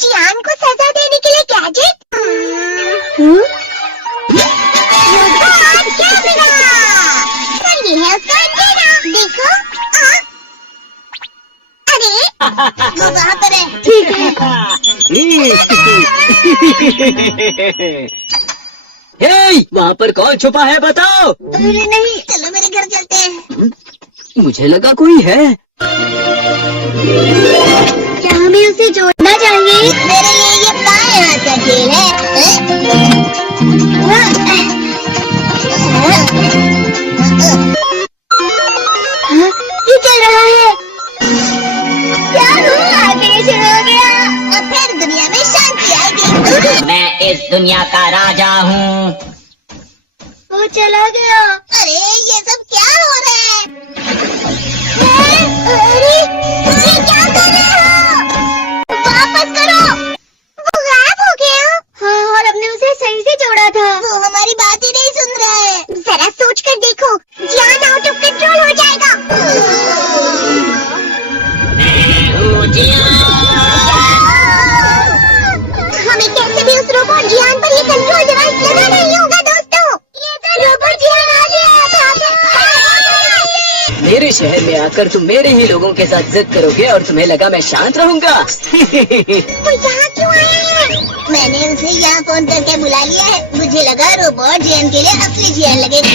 जियान को सजा देने के लिए गैजेट। और ये है उसका एंटीना। देखो अरे वो वहाँ पर है। ठीक है। हे, वहाँ पर कौन छुपा है बताओ। अरे नहीं, चलो मेरे घर चलते हैं। मुझे लगा कोई है। क्या हमें उसे जोड़ना चाहिए? मेरे लिए ये बाएं हाथ का खेल है। ये चल रहा है। क्या हुआ? आगे शुरू हो गया। अब फिर दुनिया में शांति आएगी। मैं इस दुनिया का राजा हूँ। वो चला गया। अरे ये सब क्या हो रहा है? अरे ये क्या कर रहे हो? वापस करो। वो गायब हो गया। हाँ, और हमने उसे सही से जोड़ा था। वो हमारी बात ही नहीं सुन रहा है। जरा सोच कर देखो, जियान आउट ऑफ कंट्रोल हो जाएगा। हमें कैसे भी उस रोबोट जियान पर ये कंट्रोल डिवाइस लगाना ही होगा दोस्तों। ये तो रोबोट जियान आ गया। मेरे शहर में आकर तुम मेरे ही लोगों के साथ जिद करोगे और तुम्हें लगा मैं शांत रहूंगा। वो यहाँ क्यों आया है? मैंने उसे यहाँ फोन करके बुला लिया है। मुझे लगा रोबोट जियान के लिए असली जियान लगेगा।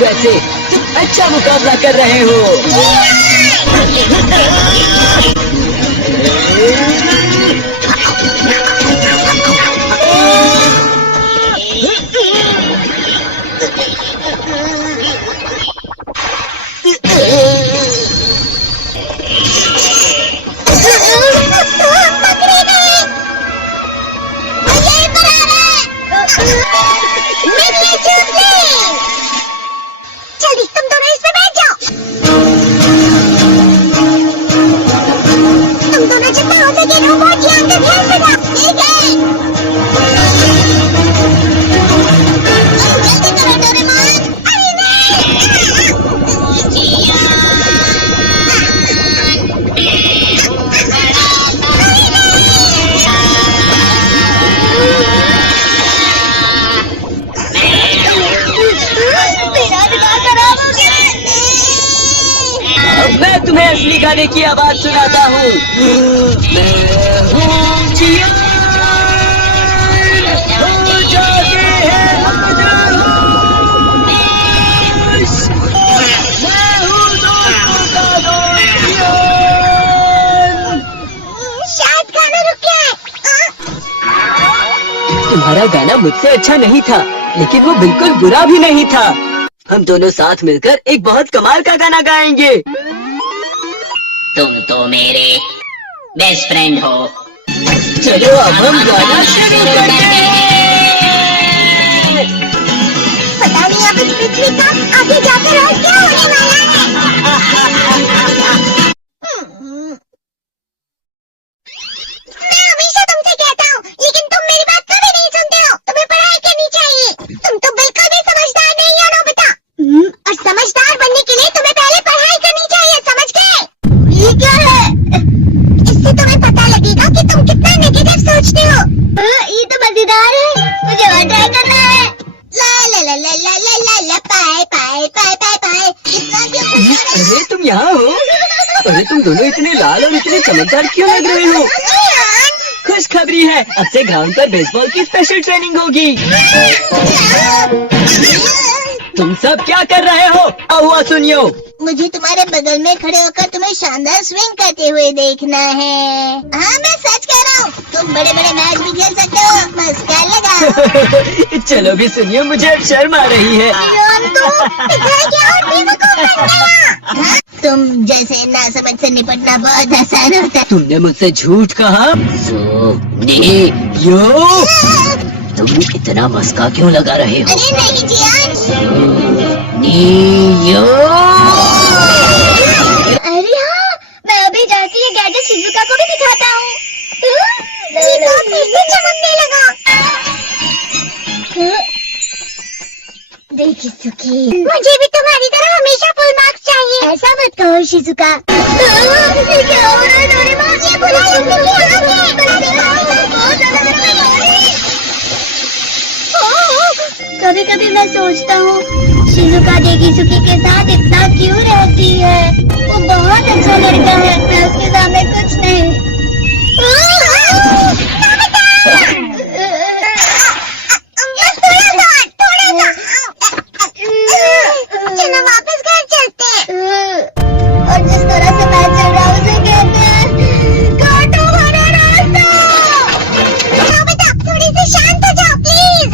वैसे तुम अच्छा मुकाबला कर रहे हो। जल्दी तुम दोनों इसमें बैठ जाओ। तुम दोनों जितना हो सके रोबोट जियान का ध्यान रखना। ठीक है। जल्दी करो डोरेमोन। अरे नहीं। मेरा दिमाग खराब हो गया। अब मैं तुम्हें असली गाने की आवाज सुनाता हूँ। मैं हूँ जियान, हो जाते हैं हजार होश। मैं हूँ दोस्तों का दोस्त जियान। शायद गाना रुक गया है। तुम्हारा गाना मुझसे अच्छा नहीं था, लेकिन वो बिल्कुल बुरा भी नहीं था। हम दोनों साथ मिलकर एक बहुत कमाल का गाना गाएंगे। तुम तो मेरे बेस्ट फ्रेंड हो। चलो अब हम गाना शुरू करते हैं। पता नहीं अब इस पृथ्वी का आगे जाकर और क्या होने वाला है। मैं हमेशा तुमसे कहता हूँ, लेकिन तुम मेरी बात कभी नहीं सुनते हो। तुम्हें पढ़ाई करनी चाहिए। तुम तो बिल्कुल भी समझदार नहीं हो नोबिता। और समझदार बनने के लिए तुम्हें पहले पढ़ाई करनी चाहिए, समझ गए? ये क्या है? इससे तुम्हें पता लगेगा कि तुम कितना नेगेटिव सोचते हो। ये तो मजेदार है, मुझे और ट्राई करना है। ला ला ला ला ला ला ला ला पाए पाए पाए पाए पाए। इतना क्यों? अरे तुम यहाँ हो? अरे तुम दोनों इतने लाल और इतने चमकदार क्यों लग रहे हो? खुशखबरी है, अब से ग्राउंड पर बेसबॉल की स्पेशल ट्रेनिंग होगी। तुम सब क्या कर रहे हो? आओ हुआ सुनियो। मुझे तुम्हारे बगल में खड़े होकर तुम्हें शानदार स्विंग करते हुए देखना है। हाँ, मैं सच कह रहा हूँ। तुम बड़े बड़े मैच भी खेल सकते हो। मस्का लगा। चलो भी सुनियो, मुझे अब शर्म आ रही है। तुम जैसे नासमझ से निपटना बहुत आसान होता है। तुमने मुझसे झूठ कहा। यो, तुम इतना मस्का क्यों लगा रहे हो? अरे नहीं जियान। यो। अरे हाँ, मैं अभी जाके ये गैजेट शिजुका को भी दिखाता हूँ। ये तो फिर से चमकने लगा। देखी सुखी, मुझे भी तुम्हारी तरह हमेशा फुल मार्क्स चाहिए। ऐसा मत कहो शिजुका। क्या हो रहा है डोरेमोन? ये बुरा कभी कभी मैं सोचता हूँ शिजुका डेकिसुकी के साथ इतना क्यों रहती है। वो बहुत अच्छा लड़का है, मैं उसके सामने कुछ नहीं। चलो वापस घर चलते हैं। और जिस तरह से मैं चल रहा हूँ उसे कहते हैं काटो हरा रास्ता। बेटा थोड़ी सी शांत हो जाओ प्लीज।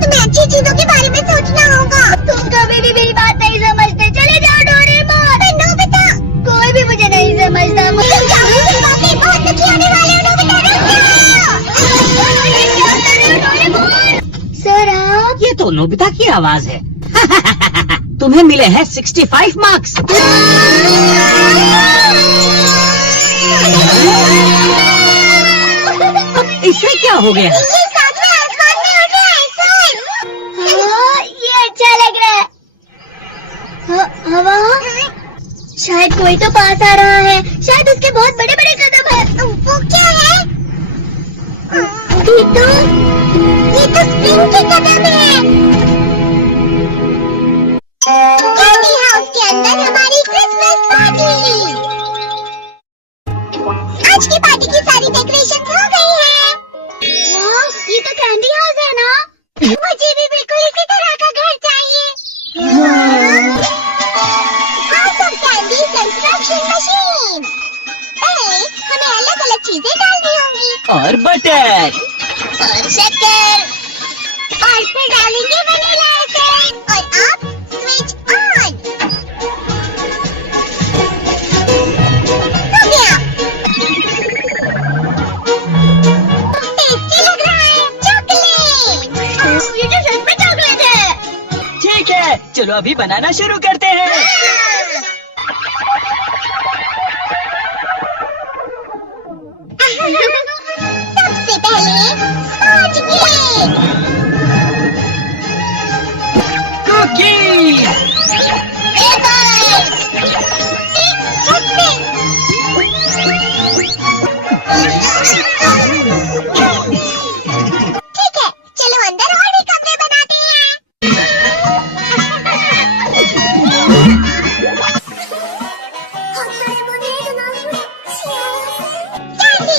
तुम्हें अच्छी चीजों के बारे में सोचना होगा। तुम कभी भी मेरी बात नहीं समझते। चले जाओ डोरेमोन। नोबिता कोई भी मुझे नहीं समझता। मुझे बहुत दुखी होने वाले हो नोबिता। सर आप? ये तो नोबिता की आवाज है। तुम्हें मिले हैं 65 मार्क्स। इससे क्या हो गया? ये सातवें आसमान में उड़ रहा है सर। ये अच्छा लग रहा है। हवा? शायद कोई तो पास आ रहा है। शायद उसके बहुत बड़े बड़े कदम हैं। वो क्या है? ये तो स्प्रिंग के कदम है। कैंडी हाउस के अंदर हमारी क्रिसमस पार्टी। आज की पार्टी की सारी डेकोरेशन हो गई है। वाह, ये तो कैंडी हाउस है ना? मुझे भी बिल्कुल इसी तरह का घर चाहिए। House of candy construction machine. हमें अलग अलग चीजें डालनी होंगी। और बटर और शक्कर। और फिर डालेंगे वनीला एसेंस। और आप स्विच ऑन। हो गया। टेस्टी लग रहा है। चॉकलेट। ये तो सच में चॉकलेट है। ठीक है, चलो अभी बनाना शुरू करते हैं। सबसे पहले स्पॉन्ज केक। Cookies, wafers. छत पे। ठीक है, चलो अंदर और भी कमरे बनाते हैं। कैंडी।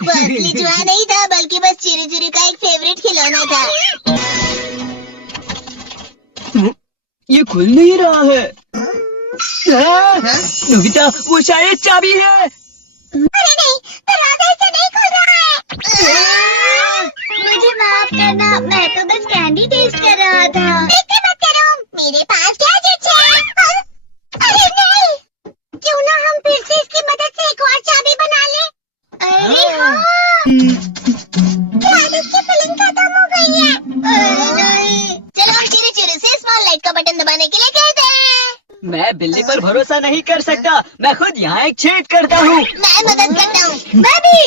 बर्फी जुआ नहीं था, बल्कि बस चिरी चिरी का एक फेवरेट खिलौना था। ये खुल नहीं रहा है। नोबिता, वो शायद चाबी है। अरे नहीं, दरवाजा इसे नहीं खुल रहा है। मुझे माफ करना, मैं तो बस कैंडी टेस्ट कर रहा था। देखते मत करो, मेरे पास गैजेट्स है। अरे नहीं, क्यों ना हम फिर से इसकी मदद से एक और चाबी बना ले। अरे हाँ, शायद इसकी फिलिंग खत्म हो गई है। अरे नहीं, चलो हम चिरी चिरी से स्मॉल लाइट का बटन दबाने के लिए कहते हैं। मैं बिल्ली पर भरोसा नहीं कर सकता। मैं खुद यहाँ एक छेद करता हूँ। मैं मदद करता हूँ। मैं भी।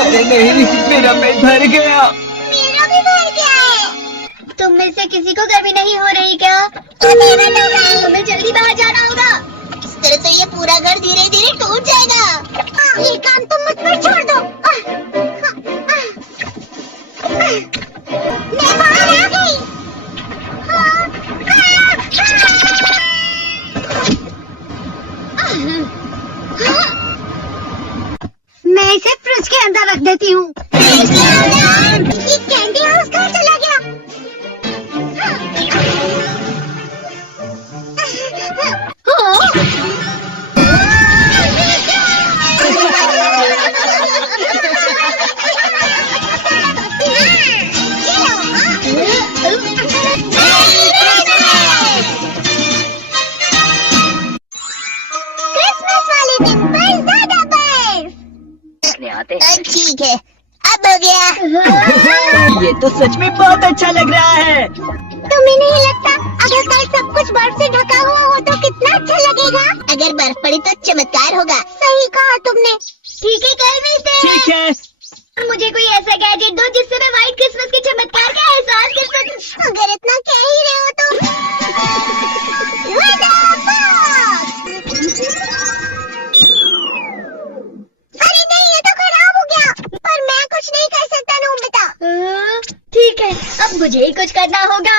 अरे नहीं, मेरा पेट भर गया। मेरा भी भर गया है। तुम में से किसी को गर्मी नहीं हो रही क्या? तुम्हें जल्दी बाहर जाना होगा। इस तरह से ये पूरा घर धीरे धीरे टूट जाएगा। ये काम तुम मुझ पर छोड़ दो। मैं बाहर आ गई। मैं इसे फ्रिज के अंदर रख देती हूँ। ये कैंडी हाउस कहाँ चला गया? क्रिसमस वाले दिन पर ज्यादा बर्फ। आते हैं। ठीक है, तो सच में बहुत अच्छा लग रहा है। तुम्हें नहीं लगता अगर कल सब कुछ बर्फ से ढका हुआ हो तो कितना अच्छा लगेगा? अगर बर्फ पड़ी तो चमत्कार होगा। सही कहा तुमने। ठीक है कल मिलते हैं। ठीक है। मुझे कोई ऐसा गैजेट दो जिससे मैं व्हाइट क्रिसमस के चमत्कार का एहसास कर सकूं। अगर इतना कह ही रहे हो तो अरे नहीं, ये तो खराब हो गया। पर मैं कुछ नहीं कर सकता नोबिता। ठीक है, अब मुझे ही कुछ करना होगा।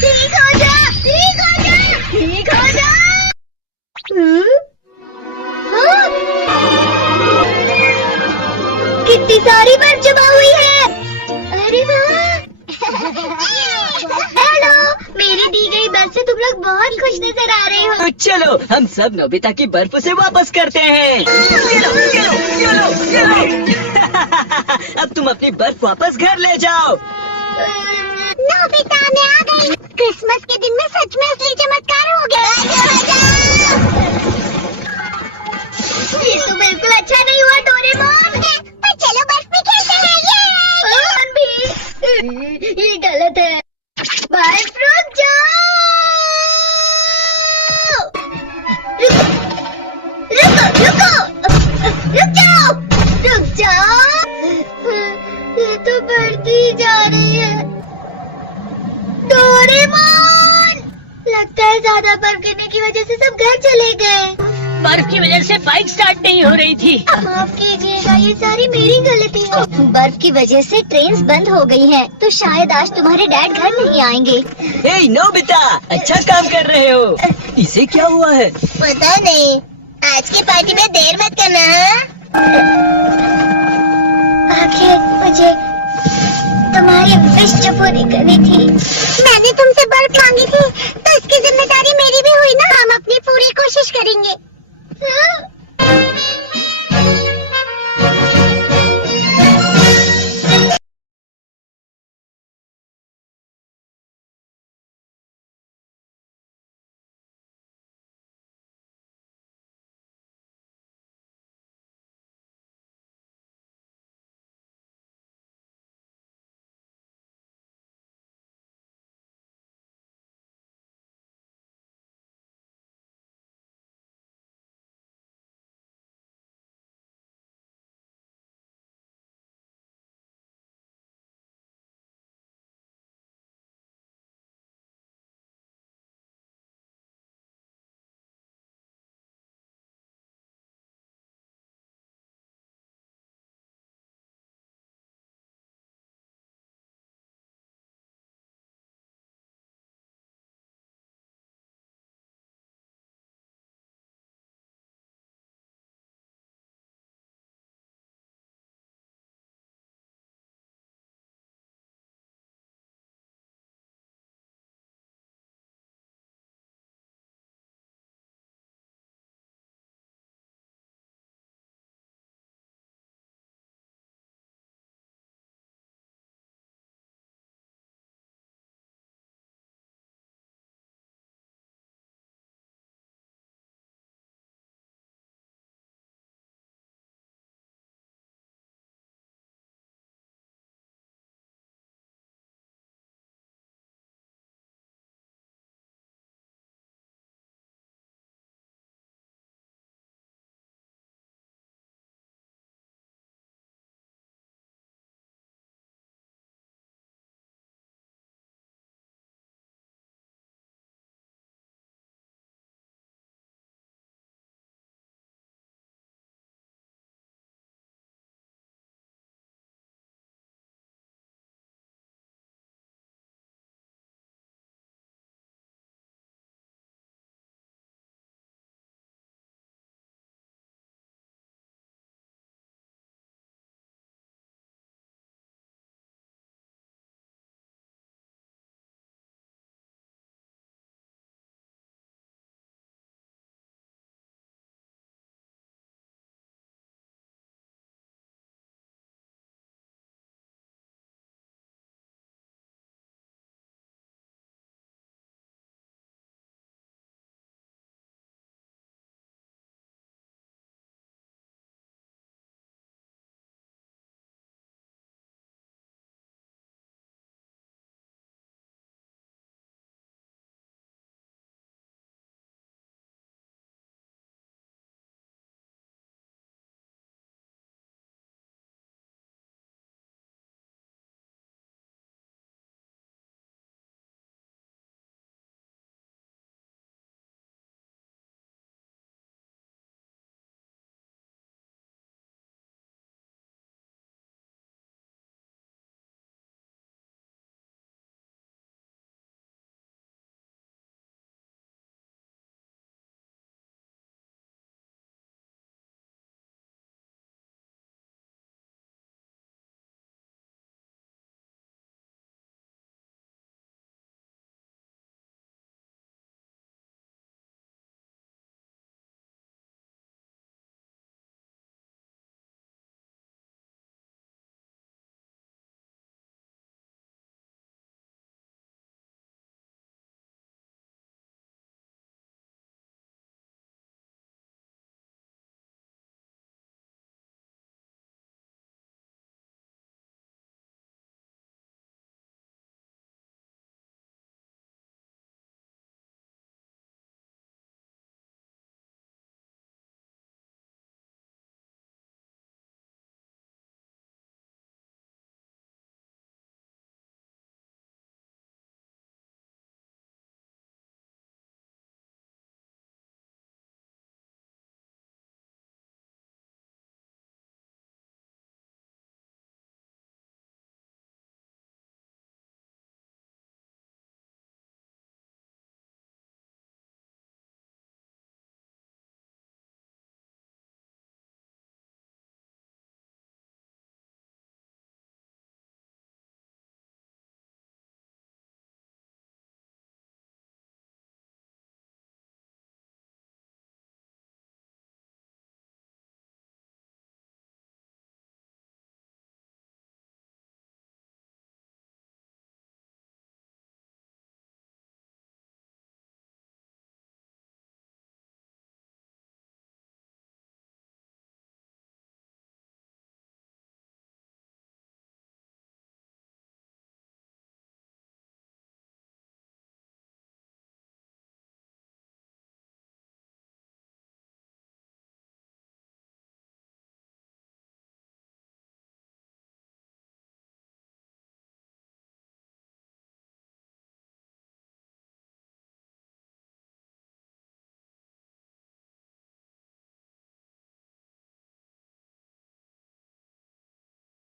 ठीक हो जा, ठीक हो जा, ठीक हो जा। कितनी सारी बर्फ जमा हुई है। अरे वाह। हेलो, मेरी दी गई बर्फ से तुम लोग बहुत खुश नजर आ रहे हो। तो चलो हम सब नोबिता की बर्फ उसे वापस करते हैं। चलो, चलो, चलो, चलो। अब तुम अपनी बर्फ वापस घर ले जाओ। नोबिता मैं आ गई। क्रिसमस के दिन में सच में असली चमत्कार हो गया। ये तो बिल्कुल अच्छा नहीं हुआ डोरेमोन। पर चलो बर्फ में खेलते हैं। ये गलत है। बर्फ रुक जाओ। रुको, रुक जाओ, रुक जाओ। ये तो बढ़ती जा रही है। डोरेमोन, लगता है ज्यादा बर्फ गिरने की वजह से सब घर चले गए। बर्फ की वजह से बाइक स्टार्ट नहीं हो रही थी। माफ कीजिएगा, ये सारी मेरी गलती है। बर्फ की वजह से ट्रेन्स बंद हो गई हैं, तो शायद आज तुम्हारे डैड घर नहीं आएंगे। हे नोबिता, अच्छा काम कर रहे हो। इसे क्या हुआ है? पता नहीं। आज की पार्टी में देर मत करना। आखिर मुझे तुम्हारी विश जो पूरी करनी थी। मैंने तुमसे बर्फ मांगी थी, तो इसकी जिम्मेदारी मेरी भी हुई ना। हम अपनी पूरी कोशिश करेंगे। हाँ?